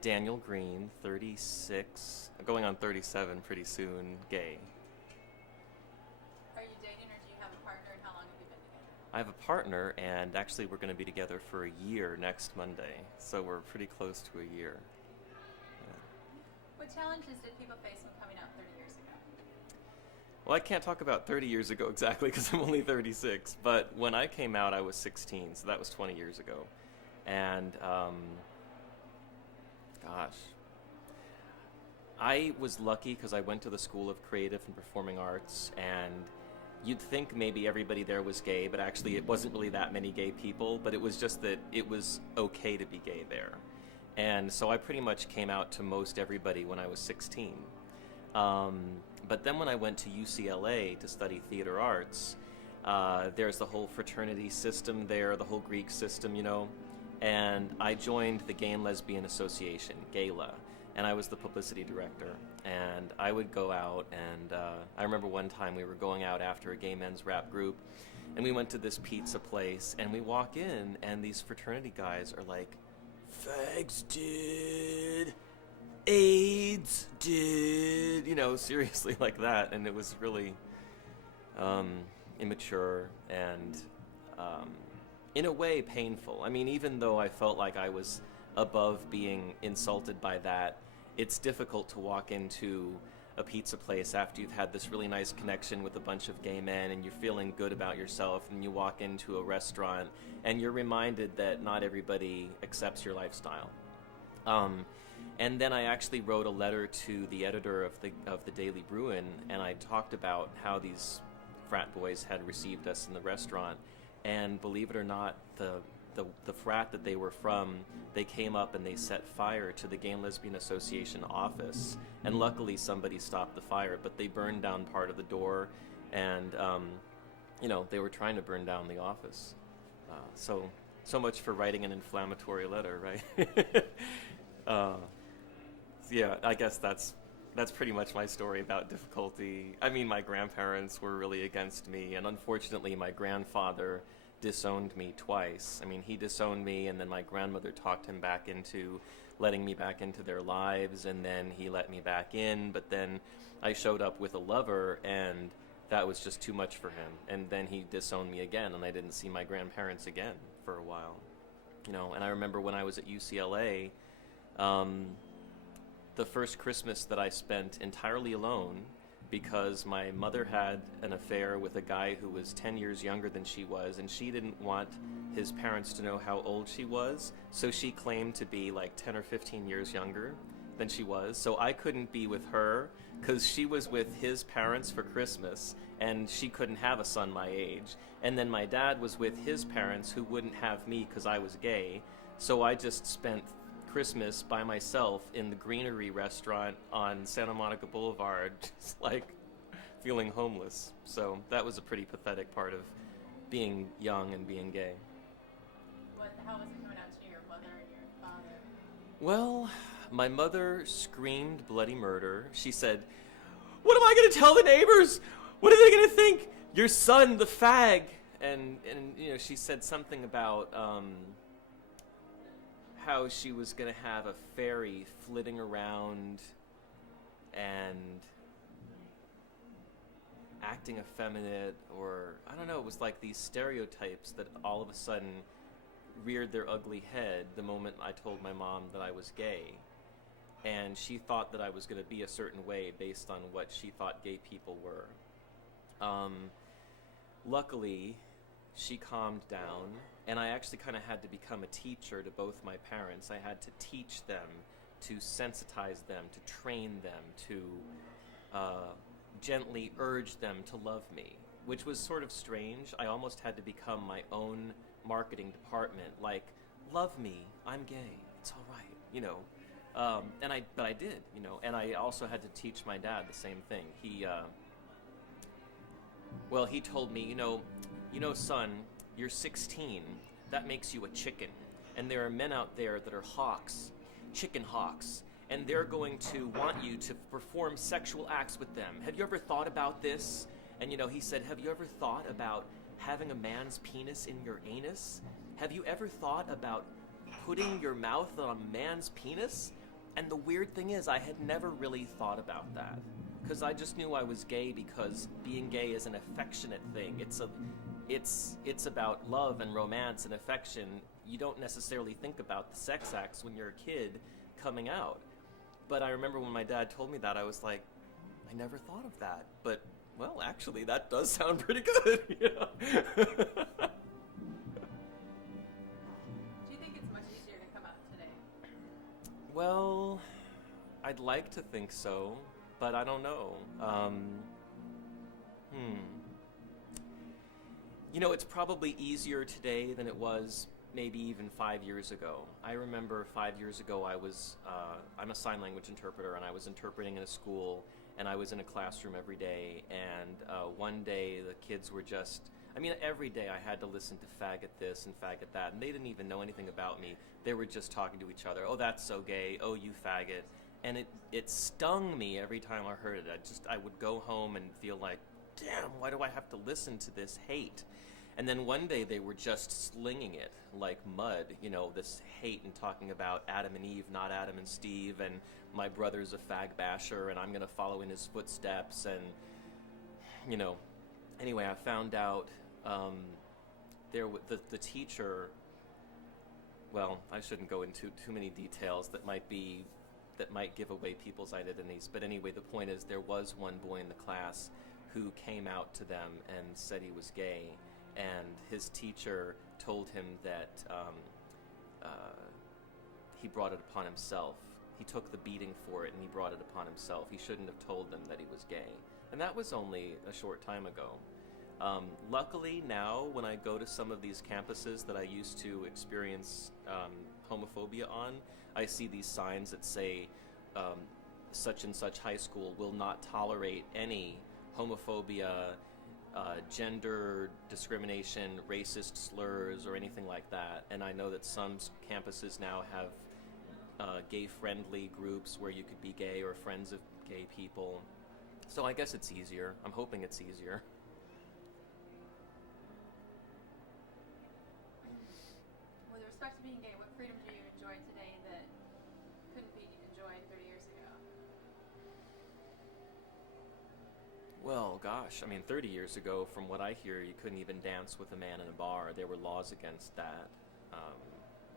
Daniel Green, 36, going on 37 pretty soon, gay. Are you dating or do you have a partner, and how long have you been together? I have a partner, and actually, we're going to be together for a year next Monday, so we're pretty close to a year. What challenges did people face when coming out 30 years ago? Well, I can't talk about 30 years ago exactly because I'm only 36, but when I came out, I was 16, so that was 20 years ago. And, gosh, I was lucky because I went to the School of Creative and Performing Arts, and you'd think maybe everybody there was gay, but actually it wasn't really that many gay people, but it was just that it was okay to be gay there. And so I pretty much came out to most everybody when I was 16. But then when I went to UCLA to study theater arts, there's the whole fraternity system there, the whole Greek system, and I joined the Gay and Lesbian Association, GALA, and I was the publicity director. And I would go out, and I remember one time we were going out after a gay men's rap group, and we went to this pizza place, and we walk in, and these fraternity guys are like, "Fags did, AIDS did," seriously like that, and it was really immature and in a way painful. I mean, even though I felt like I was above being insulted by that, it's difficult to walk into a pizza place after you've had this really nice connection with a bunch of gay men and you're feeling good about yourself, and you walk into a restaurant and you're reminded that not everybody accepts your lifestyle. And then I actually wrote a letter to the editor of the Daily Bruin, and I talked about how these frat boys had received us in the restaurant. And believe it or not, the frat that they were from, they came up and they set fire to the Gay and Lesbian Association office. And luckily somebody stopped the fire, but they burned down part of the door, and they were trying to burn down the office. So much for writing an inflammatory letter, right? Yeah, I guess that's pretty much my story about difficulty. I mean, my grandparents were really against me, and unfortunately my grandfather disowned me twice. I mean, he disowned me, and then my grandmother talked him back into letting me back into their lives, and then he let me back in, but then I showed up with a lover, and that was just too much for him. And then he disowned me again, and I didn't see my grandparents again for a while. And I remember when I was at UCLA, the first Christmas that I spent entirely alone, because my mother had an affair with a guy who was 10 years younger than she was, and she didn't want his parents to know how old she was, so she claimed to be like 10 or 15 years younger than she was. So I couldn't be with her because she was with his parents for Christmas, and she couldn't have a son my age. And then my dad was with his parents, who wouldn't have me because I was gay. So I just spent Christmas by myself in the Greenery restaurant on Santa Monica Boulevard, just like feeling homeless. So that was a pretty pathetic part of being young and being gay. How was it coming out to your mother and your father? Well, my mother screamed bloody murder. She said, "What am I going to tell the neighbors? What are they going to think? Your son, the fag." And she said something about how she was going to have a fairy flitting around and acting effeminate, or I don't know, it was like these stereotypes that all of a sudden reared their ugly head the moment I told my mom that I was gay. And she thought that I was going to be a certain way based on what she thought gay people were. Luckily, she calmed down, and I actually kind of had to become a teacher to both my parents. I had to teach them, to sensitize them, to train them, to gently urge them to love me, which was sort of strange. I almost had to become my own marketing department, like, love me, I'm gay, it's all right, but I did, and I also had to teach my dad the same thing. He told me, son, you're 16, that makes you a chicken, and there are men out there that are hawks, chicken hawks, and they're going to want you to perform sexual acts with them. Have you ever thought about this? And he said, have you ever thought about having a man's penis in your anus? Have you ever thought about putting your mouth on a man's penis? And the weird thing is, I had never really thought about that. Because I just knew I was gay because being gay is an affectionate thing. It's about love and romance and affection. You don't necessarily think about the sex acts when you're a kid coming out. But I remember when my dad told me that, I was like, I never thought of that. But, well, actually, that does sound pretty good. You know? Do you think it's much easier to come out today? Well, I'd like to think so, but I don't know. You know, it's probably easier today than it was maybe even 5 years ago. I remember 5 years ago I'm a sign language interpreter, and I was interpreting in a school, and I was in a classroom every day, and one day the kids were just, every day I had to listen to faggot this and faggot that, and they didn't even know anything about me. They were just talking to each other. Oh, that's so gay. Oh, you faggot. And it stung me every time I heard it. I would go home and feel like, damn, why do I have to listen to this hate? And then one day they were just slinging it like mud, this hate, and talking about Adam and Eve, not Adam and Steve, and my brother's a fag basher, and I'm going to follow in his footsteps, and, Anyway, I found out the teacher, well, I shouldn't go into too many details that might give away people's identities, but anyway, the point is there was one boy in the class who came out to them and said he was gay, and his teacher told him that he brought it upon himself. He took the beating for it, and he brought it upon himself. He shouldn't have told them that he was gay. And that was only a short time ago. Luckily, now, when I go to some of these campuses that I used to experience homophobia on, I see these signs that say, such and such high school will not tolerate any homophobia, gender discrimination, racist slurs, or anything like that. And I know that some campuses now have gay-friendly groups where you could be gay or friends of gay people. So I guess it's easier. I'm hoping it's easier. With respect to being gay, what freedom do you enjoy today that couldn't be enjoyed 30 years ago? Well, gosh, 30 years ago, from what I hear, you couldn't even dance with a man in a bar. There were laws against that.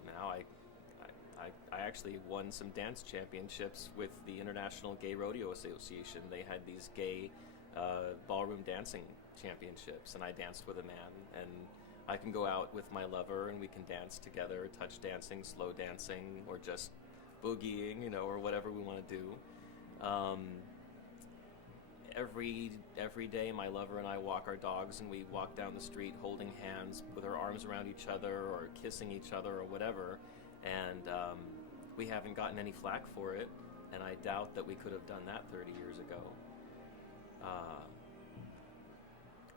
Now I actually won some dance championships with the International Gay Rodeo Association. They had these gay ballroom dancing championships, and I danced with a man. And I can go out with my lover, and we can dance together, touch dancing, slow dancing, or just boogieing, or whatever we want to do. Every day, my lover and I walk our dogs, and we walk down the street holding hands with our arms around each other, or kissing each other, or whatever. And we haven't gotten any flack for it, and I doubt that we could have done that 30 years ago.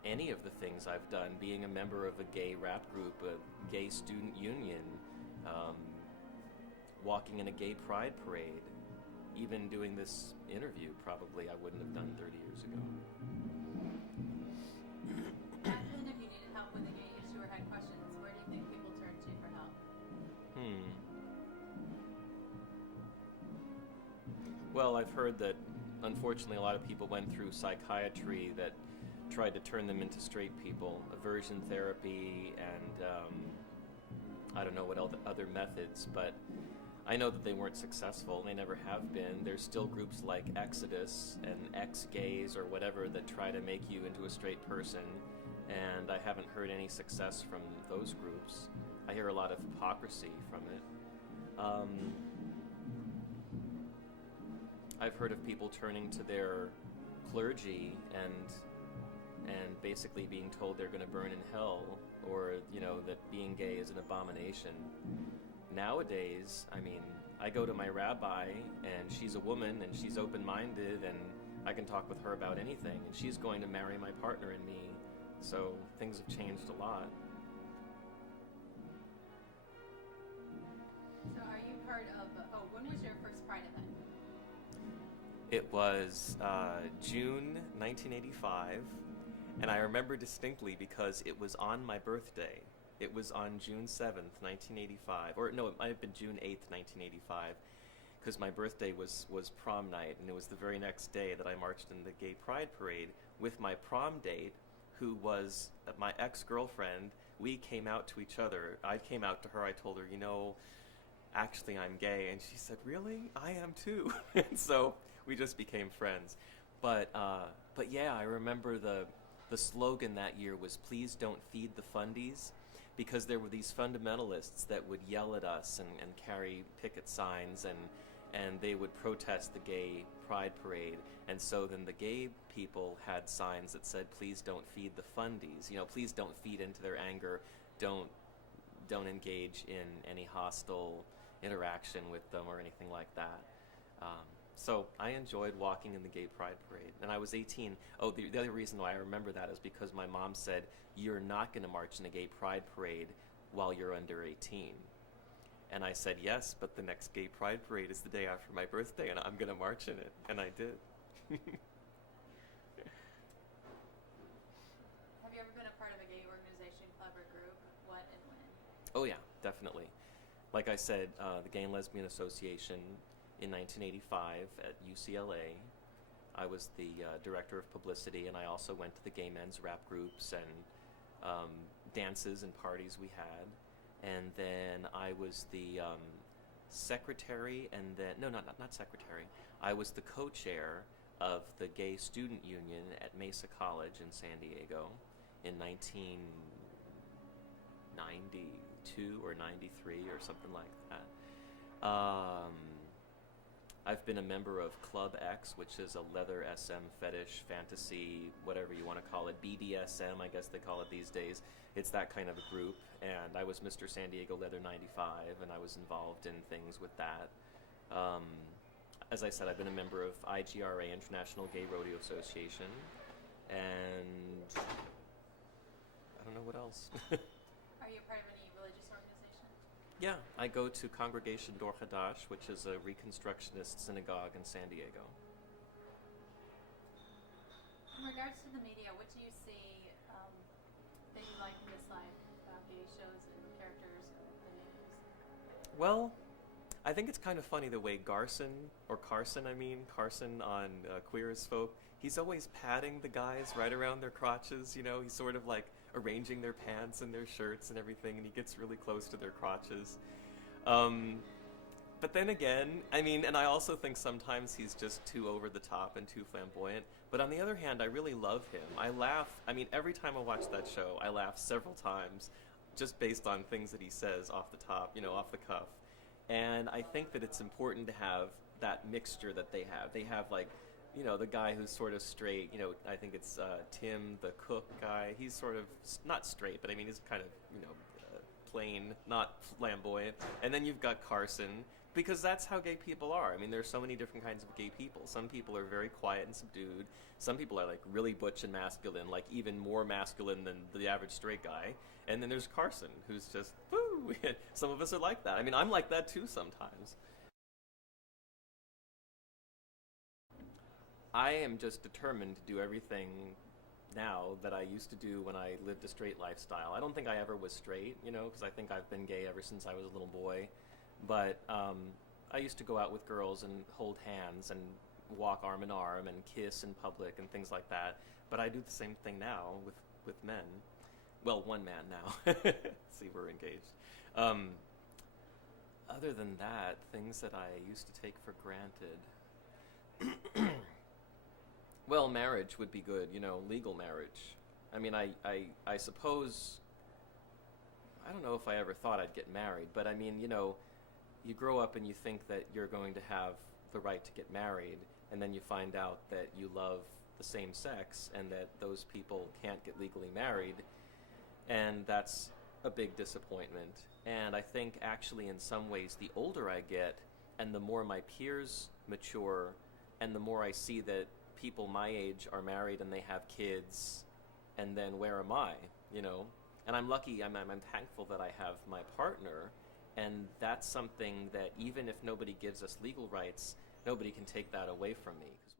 Any of the things I've done, being a member of a gay rap group, a gay student union, walking in a gay pride parade, even doing this interview, probably I wouldn't have done 30 years ago. And if you needed help with a gay issue or had questions, where do you think people turn to for help? Well, I've heard that, unfortunately, a lot of people went through psychiatry that tried to turn them into straight people, aversion therapy, and I don't know what other methods, but I know that they weren't successful. They never have been. There's still groups like Exodus and Ex-Gays or whatever that try to make you into a straight person, and I haven't heard any success from those groups. I hear a lot of hypocrisy from it. I've heard of people turning to their clergy and basically being told they're going to burn in hell, or that being gay is an abomination. Nowadays, I go to my rabbi, and she's a woman, and she's open-minded, and I can talk with her about anything, and she's going to marry my partner and me, so things have changed a lot. So are you part of, when was your first Pride event? It was June 1985, and I remember distinctly because it was on my birthday. It was on June 7th, 1985, or no, it might have been June 8th, 1985, because my birthday was prom night, and it was the very next day that I marched in the gay pride parade with my prom date, who was my ex-girlfriend. We came out to each other. I came out to her. I told her, you know, actually I'm gay, and she said, really? I am too. And so we just became friends. But yeah, I remember the slogan that year was "Please don't feed the fundies," because there were these fundamentalists that would yell at us and carry picket signs, and they would protest the gay pride parade. And so then the gay people had signs that said, "Please don't feed the fundies." You know, please don't feed into their anger. Don't engage in any hostile interaction with them or anything like that. So I enjoyed walking in the gay pride parade, and I was 18. Oh, the other reason why I remember that is because my mom said, you're not going to march in a gay pride parade while you're under 18. And I said, yes, but the next gay pride parade is the day after my birthday, and I'm going to march in it. And I did. Have you ever been a part of a gay organization, club, or group? What and when? Oh yeah, definitely. Like I said, the Gay and Lesbian Association in 1985 at UCLA. I was the director of publicity, and I also went to the gay men's rap groups and dances and parties we had. And then I was the secretary, and then, no, not secretary. I was the co-chair of the Gay Student Union at Mesa College in San Diego in 1992 or 93 or something like that. I've been a member of Club X, which is a leather SM fetish, fantasy, whatever you want to call it, BDSM, I guess they call it these days. It's that kind of a group, and I was Mr. San Diego Leather 95, and I was involved in things with that. As I said, I've been a member of IGRA, International Gay Rodeo Association, and I don't know what else. Are you a part of any religious organization? Yeah, I go to Congregation Dor Hadash, which is a Reconstructionist synagogue in San Diego. In regards to the media, what do you see that you like and dislike about gay shows and characters and the news? Well, I think it's kind of funny the way Carson on Queer as Folk, he's always patting the guys right around their crotches, you know, he's sort of like arranging their pants and their shirts and everything, and he gets really close to their crotches. But then again, I mean, and I also think sometimes he's just too over the top and too flamboyant. But on the other hand, I really love him. I laugh, I mean, every time I watch that show, I laugh several times just based on things that he says off the top, you know, off the cuff. And I think that it's important to have that mixture that they have. They have, like, you know, the guy who's sort of straight, you know, I think it's Tim, the cook guy. He's sort of, not straight, but I mean, he's kind of, you know, plain, not flamboyant. And then you've got Carson, because that's how gay people are. I mean, there's so many different kinds of gay people. Some people are very quiet and subdued. Some people are, like, really butch and masculine, like even more masculine than the average straight guy. And then there's Carson, who's just, woo! Some of us are like that. I mean, I'm like that too sometimes. I am just determined to do everything now that I used to do when I lived a straight lifestyle. I don't think I ever was straight, you know, because I think I've been gay ever since I was a little boy. But I used to go out with girls and hold hands and walk arm in arm and kiss in public and things like that. But I do the same thing now with men. Well, one man now. See, we're engaged. Other than that, things that I used to take for granted. Well, marriage would be good, you know, legal marriage. I mean, I suppose, I don't know if I ever thought I'd get married, but I mean, you know, you grow up and you think that you're going to have the right to get married, and then you find out that you love the same sex and that those people can't get legally married, and that's a big disappointment. And I think actually in some ways the older I get and the more my peers mature and the more I see that people my age are married and they have kids, and then where am I, you know? And I'm lucky, I'm thankful that I have my partner, and that's something that even if nobody gives us legal rights, nobody can take that away from me.